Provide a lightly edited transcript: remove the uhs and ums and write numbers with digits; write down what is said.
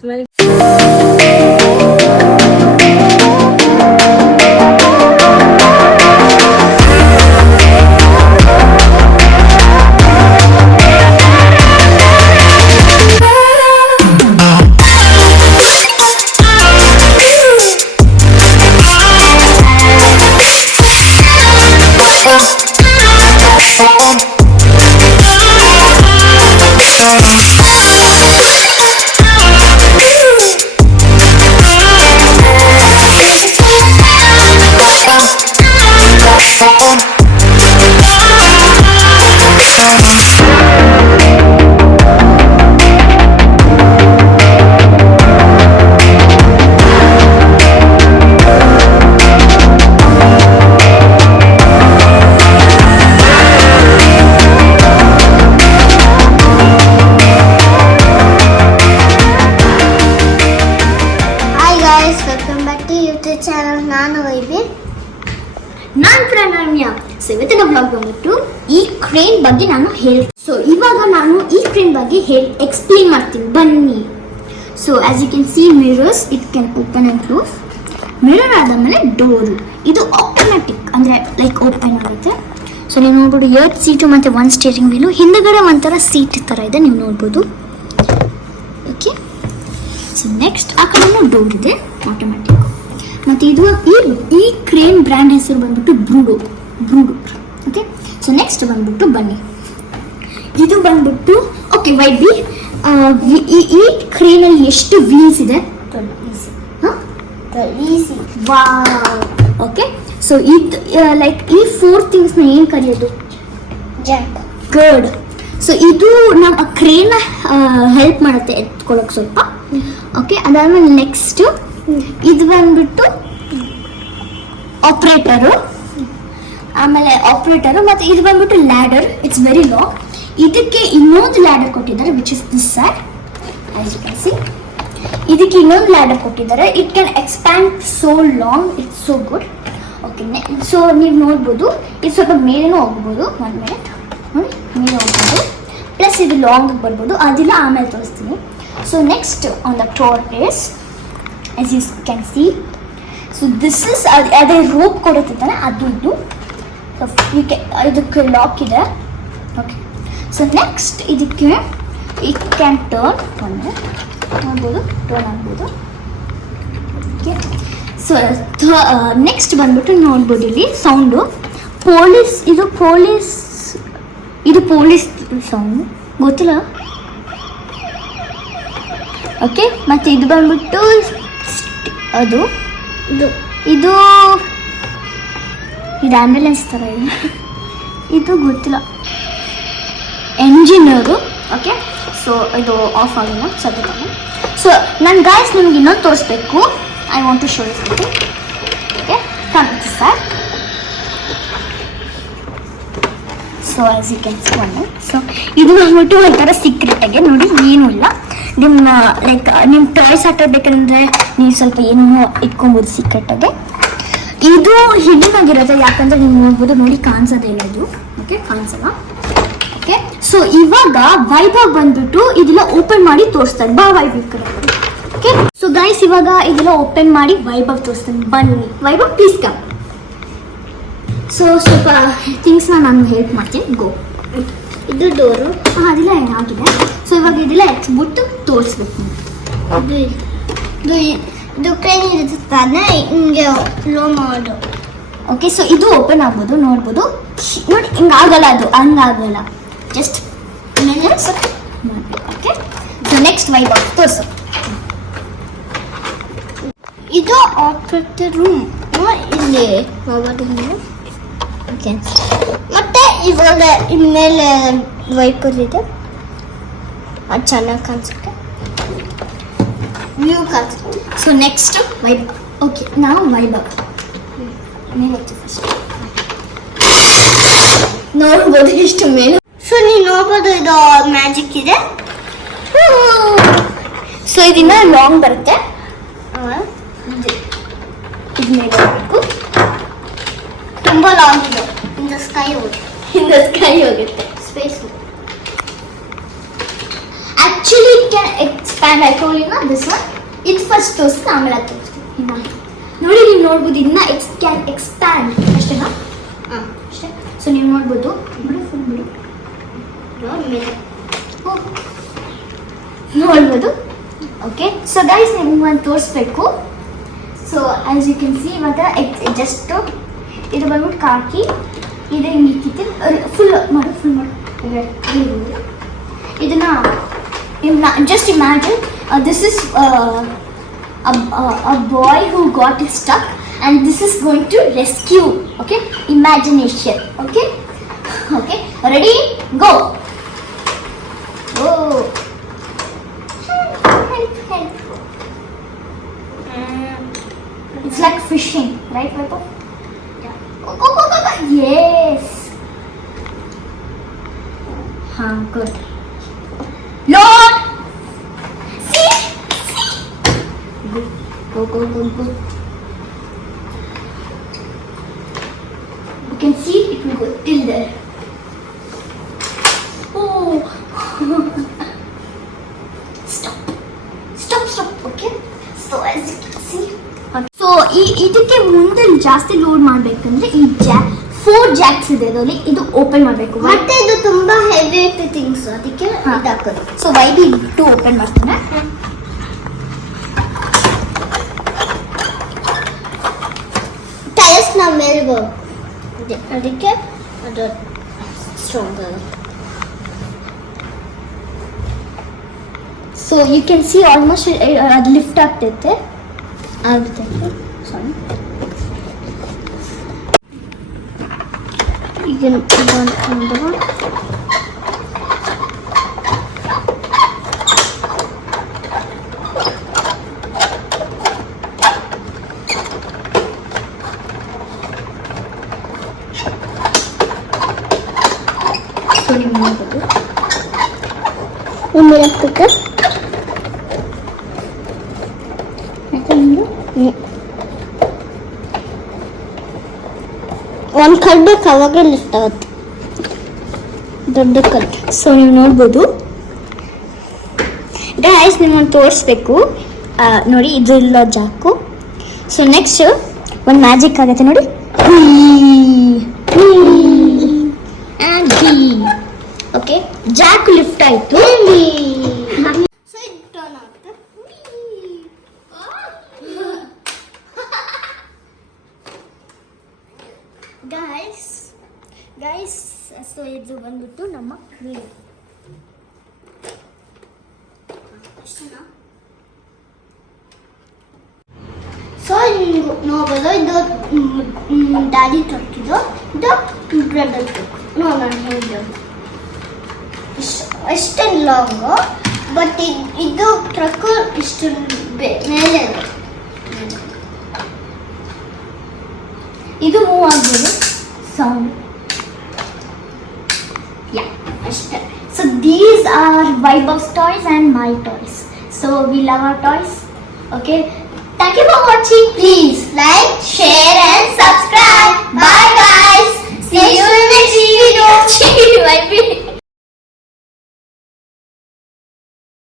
Smell. ನಾನು YB, ನಾನು Pranamya. So ಇವತ್ತಿನ ಬ್ಲಾಗ್ ಬಂದ್ಬಿಟ್ಟು ಈ ಕ್ರೇನ್ ಬಗ್ಗೆ ನಾನು ಸೊ ಇವಾಗ ನಾನು ಈ ಕ್ರೇನ್ ಬಗ್ಗೆ ಎಕ್ಸ್ಪ್ಲೇನ್ ಮಾಡ್ತೀನಿ, ಬನ್ನಿ. So as you can see mirrors, it can open and close. Mirror ಆದಮೇಲೆ ಡೋರು, ಇದು ಆಟೋಮ್ಯಾಟಿಕ್ ಅಂದರೆ ಲೈಕ್ ಓಪನ್ ಆಗುತ್ತೆ. ಸೊ ನೀವು ನೋಡ್ಬೋದು 8 ಸೀಟು ಮತ್ತು 1 ಸ್ಟೇರಿಂಗ್ ವೀಲು, ಹಿಂದಗಡೆ ಒಂಥರ ಸೀಟ್ ಥರ ಇದೆ, ನೀವು ನೋಡ್ಬೋದು. ಓಕೆ, ಸೊ ನೆಕ್ಸ್ಟ್ ಆ ಕಡೆ ಡೋರ್ ಇದೆ ಆಟೋಮ್ಯಾಟಿಕ್. ಮತ್ತು ಇದು ಈ ಕ್ರೇನ್ ಬ್ರ್ಯಾಂಡ್ ಹೆಸರು ಬಂದ್ಬಿಟ್ಟು ಬ್ರೂಡೋ. ಓಕೆ, ಸೊ ನೆಕ್ಸ್ಟ್ ಬಂದ್ಬಿಟ್ಟು ಬನ್ನಿ, ಇದು ಬಂದ್ಬಿಟ್ಟು ಓಕೆ ವೈಬಿ. ಈ ಕ್ರೇನಲ್ಲಿ ಎಷ್ಟು ವೀಲ್ಸ್ ಇದೆ? ಓಕೆ, ಸೊ ಇದು ಲೈಕ್ ಈ 4 ಥಿಂಗ್ಸ್ನ ಏನು ಕರೆಯೋದು? ಗರ್ಡ್. ಸೊ ಇದು ನಮ್ಮ ಕ್ರೇನ್ ಹೆಲ್ಪ್ ಮಾಡುತ್ತೆ ಎತ್ಕೊಳ್ಳೋಕೆ ಸ್ವಲ್ಪ. ಓಕೆ, ಅದಾದ್ಮೇಲೆ ನೆಕ್ಸ್ಟ್ ಇದು ಬಂದ್ಬಿಟ್ಟು ಆಪರೇಟರು, ಮತ್ತು ಇದು ಬಂದ್ಬಿಟ್ಟು ಲ್ಯಾಡರ್. It's very long. ಇದಕ್ಕೆ ಇನ್ನೊಂದು ಲ್ಯಾಡರ್ ಕೊಟ್ಟಿದ್ದಾರೆ, which is this side. As you can see, ಇದಕ್ಕೆ ಇನ್ನೊಂದು ಲ್ಯಾಡರ್ ಕೊಟ್ಟಿದ್ದಾರೆ. It can expand so long, it's so good. Okay, so ನೀವು ನೋಡ್ಬೋದು ಇದು ಸ್ವಲ್ಪ ಮೇಲೇನೂ ಹೋಗ್ಬೋದು. 1 ಮಿನಿಟ್ ನೋಡಿ, ಮೇಲೆ ಹೋಗ್ಬೋದು. ಪ್ಲಸ್ ಇದು ಲಾಂಗ್ ಬರ್ಬೋದು, ಅದೆಲ್ಲ ಆಮೇಲೆ ತೋರಿಸ್ತೀನಿ. So next on the tour is, as you can see, so this is ಅದೇ ರೋಪ್ ಕೊಡುತ್ತಿದ್ದಾನೆ, ಅದು ಇದು. ಸೊ ಇದಕ್ಕೆ ಲಾಕ್ ಇದೆ. ಓಕೆ, ಸೊ ನೆಕ್ಸ್ಟ್ ಇದಕ್ಕೆ ಇಟ್ ಕ್ಯಾನ್ ಟರ್ನ್, ನೋಡ್ಬೋದು, ಟರ್ನ್ ಆಗ್ಬೋದು. ಓಕೆ, ಸೊ ನೆಕ್ಸ್ಟ್ ಬಂದ್ಬಿಟ್ಟು ನೋಡ್ಬೋದು ಇಲ್ಲಿ ಸೌಂಡು ಪೊಲೀಸ್, ಇದು ಪೊಲೀಸ್ ಸೌಂಡ್, ಗೊತ್ತಿಲ್ಲ. ಓಕೆ, ಮತ್ತು ಇದು ಬಂದ್ಬಿಟ್ಟು ಅದು ಇದು ಆ್ಯಂಬುಲೆನ್ಸ್ ಥರ ಇದೆ, ಇದು ಗೊತ್ತಿಲ್ಲ, ಎಂಜಿನಿಯರು. ಓಕೆ, ಸೊ ಇದು ಆಫ್ ಆಗಿಲ್ಲ ಸದ್ಯಕ್ಕೆ. ಸೊ ನನ್ನ ಗಾಯ್ಸ್ ನಿಮ್ಗೆ ಇನ್ನೊಂದು ತೋರಿಸ್ಬೇಕು. I want to show you something. Okay, come sir. So as you can see one. So ಇದು ಬಂದ್ಬಿಟ್ಟು ಒಂಥರ ಸೀಕ್ರೆಟಾಗೆ ನೋಡಿ, ಏನೂ ಇಲ್ಲ. ನಿಮ್ಮ ಟಾಯ್ಸ್ ಆಟ ಬೇಕಂದ್ರೆ ನೀವು ಸ್ವಲ್ಪ ಏನೋ ಇಟ್ಕೊಬೋದು ಸೀಕ್ರೆಟಾಗೆ. ಇದು ಹಿಡನ್ ಆಗಿರುತ್ತೆ, ಯಾಕಂದ್ರೆ ನೀವು ನೋಡ್ಬೋದು, ನೋಡಿ ಕಾಣಿಸೋದಿಲ್ಲ ಇದು. ಓಕೆ, ಕಾಣಿಸಲ್ಲ. ಓಕೆ, ಸೊ ಇವಾಗ ವೈಭವ್ ಬಂದ್ಬಿಟ್ಟು ಇದೆಲ್ಲ ಓಪನ್ ಮಾಡಿ ತೋರಿಸ್ತಾರೆ. ಬಾ ವೈಭವ್. ಓಕೆ, ಸೊ ಗೈಸ್ ಇವಾಗ ಇದೆಲ್ಲ ಓಪನ್ ಮಾಡಿ ವೈಭವ್ ತೋರಿಸ್ತಾನೆ, ಬನ್ನಿ. Vaibhav please come. ಸೊ ಸ್ವಲ್ಪ ಥಿಂಗ್ಸ್ನ ನಾನು ಹೆಲ್ಪ್ ಮಾಡ್ತೀನಿ. ಗೋ. ಇದು ಡೋರು, ಅದೆಲ್ಲ ಆಗಿದೆ. ಸೊ ಇವಾಗ ಇದೆಲ್ಲ ಎಕ್ಸ್ಬಿಟ್ಟು ತೋರಿಸ್ಬೇಕು. ಇದು ಕ್ರೇನ್ ಇರುತ್ತಾನೆ, ಹಿಂಗೆ ಲೋ ಮಾಡು. ಓಕೆ, ಸೊ ಇದು ಓಪನ್ ಆಗ್ಬೋದು, ನೋಡ್ಬೋದು. ನೋಡಿ ಹಿಂಗಾಗಲ್ಲ, ಅದು ಹಂಗಾಗಲ್ಲ, ಜಸ್ಟ್ ಮೇಲೆ ಮಾಡಬೇಕು. ಓಕೆ, ಸೊ ನೆಕ್ಸ್ಟ್ ವೈಭವ್ ತೋರಿಸು. ಇದು ಆಪರೇಟರ್ ರೂಮ್, ಇಲ್ಲಿ ಓಕೆ. ಮತ್ತೆ ಇವಾಗ ಇನ್ಮೇಲೆ ವೈಪರ್ ಇದೆ, ಅದು ಚೆನ್ನಾಗಿ ಕಾಣಿಸುತ್ತೆ, ವ್ಯೂ ಕಾಣಿಸುತ್ತೆ. So next Vaibhav. ಓಕೆ, ನಾವು ವೈಭವ್ ಮೇಲೆ ಫಸ್ಟ್ ನೋಡ್ಬೋದು ಇಷ್ಟು ಮೇಲೆ. ಸೊ ನೀವು ನೋಡ್ಬೋದು, ಇದು ಮ್ಯಾಜಿಕ್ ಇದೆ. ಸೊ ಇದನ್ನ ಲಾಂಗ್ ಬರುತ್ತೆ, ಇದು ಮೇಲೆ ಹೋಗ್ಬೇಕು. ತುಂಬ ಲಾಂಗ್ ಇದೆ, ಇಂದ ಸ್ಕೈ ಹೋಗುತ್ತೆ, space. Actually can expand. I told you ನಾ ದಿಸ್ ಒನ್. ಇದು ಫಸ್ಟ್ ತೋರಿಸ್ತೀನಿ, ಆಮೇಲೆ ಅದು ತೋರಿಸ್ತೀನಿ. ಇನ್ನು ನೋಡಿ, ನೀವು ನೋಡ್ಬೋದು ಇದನ್ನ ಕ್ಯಾನ್ ಎಕ್ಸ್ಪ್ಯಾಂಡ್. ಅಷ್ಟೇನಾ? ಹಾಂ ಅಷ್ಟೇ. ಸೊ ನೀವು ನೋಡ್ಬೋದು, ಬಿಡು ಫುಲ್ ಬಿಡು, ನೋಡ್ಬೋದು. ಓಕೆ, ಸೊ ಗೈಸ್ ನಿಮ್ಗೆ ಒಂದು ತೋರಿಸ್ಬೇಕು. So as you can see ಇವಾಗ ಜಸ್ಟು ಇದು ಬಂದ್ಬಿಟ್ಟು ಕಾಕಿ ಇದು ಹಿಂಗೆ ಇಕ್ಕಿತ್ತು. ಫುಲ್ ಮಾಡು, ಫುಲ್ ಮಾಡು. ಇದನ್ನ just imagine this is a boy who got it stuck and this is going to rescue. Okay, imagination. Okay, ready, go. Oh, help. It's like fishing, right, Vaibhav? Yeah. Go. Yes. Good. Lord, see. Go. You can see it will go till there. Oh. Stop. Okay. So as you can see. So ಇದಕ್ಕೆ ಮುಂದೆ ಜಾಸ್ತಿ load ಮಾಡಬೇಕಂದ್ರೆ ಈ 4 Jacks ಇದೆ ಅದರಲ್ಲಿ, ಇದು open ಮಾಡಬೇಕು. ಮತ್ತೆ ಇದು ತುಂಬಾ ಹೆವಿ ಥಿಂಗ್ಸ್, ಅದಕ್ಕೆ ಇದಾಕೋದು. ಸೊ ವೈಬಿ ಇಟ್ಟು ಓಪನ್ ಮಾಡ್ತಾನೆ. ಟೈರ್ಸ್ ನ ಮೇಲೆ ಅದಕ್ಕೆ ಅದು strong. So you can see almost ಅದು ಲಿಫ್ಟ್ ಆಗ್ತೈತೆ. ಸಾರಿ, ಈಗ ಸೊ ನೀವು ನೋಡ್ಬೋದು ಉಮ್ಮಿರಕ್ಕೆ ಒಂದು ಕಲ್ಲು ಬೇಕು, ಅವಾಗ ಲಿಫ್ಟ್ ಆಗುತ್ತೆ, ದೊಡ್ಡ ಕಲ್ಲು. ಸೊ ನೀವು ನೋಡ್ಬೋದು ಗೈಸ್, ನಿಮ್ಮನ್ನು ತೋರಿಸ್ಬೇಕು. ನೋಡಿ ಇದು ಇಲ್ಲ ಜಾಕು. ಸೊ ನೆಕ್ಸ್ಟ್ ಒಂದು ಮ್ಯಾಜಿಕ್ ಆಗುತ್ತೆ ನೋಡಿ. ಓಕೆ, ಜಾಕ್ ಲಿಫ್ಟ್ ಆಯಿತು. ಸೊ ಇದು ಟರ್ನ್ ಆಗುತ್ತೆ. ಗೈಸ್ ಸೊ ಇದು ಬಂದ್ಬಿಟ್ಟು ನಮ್ಮ ವೀಲ್. ಸೊ ನೋಡೋದು ಇದು ಡ್ಯಾಡಿ ಟ್ರಕ್, ಇದು ಬ್ರದರ್ ಟ್ರಕ್. ನೋಡೋಣ ಹೇಗೆ ಅಷ್ಟೇ ಲಾಂಗು, ಬಟ್ ಇದು ಟ್ರಕ್ ಇಷ್ಟು ಮೇಲೆ ಇದೆ. ಇದು ಮೂವ್ ಆಗ್ಬೋದು ಸೌಂಡ್. ಅಷ್ಟೇ. So these are Vaibhav's toys and my toys. So we love our toys. Okay, thank you for watching. Please Like, share and subscribe. Bye guys. See you in the next video. Bye.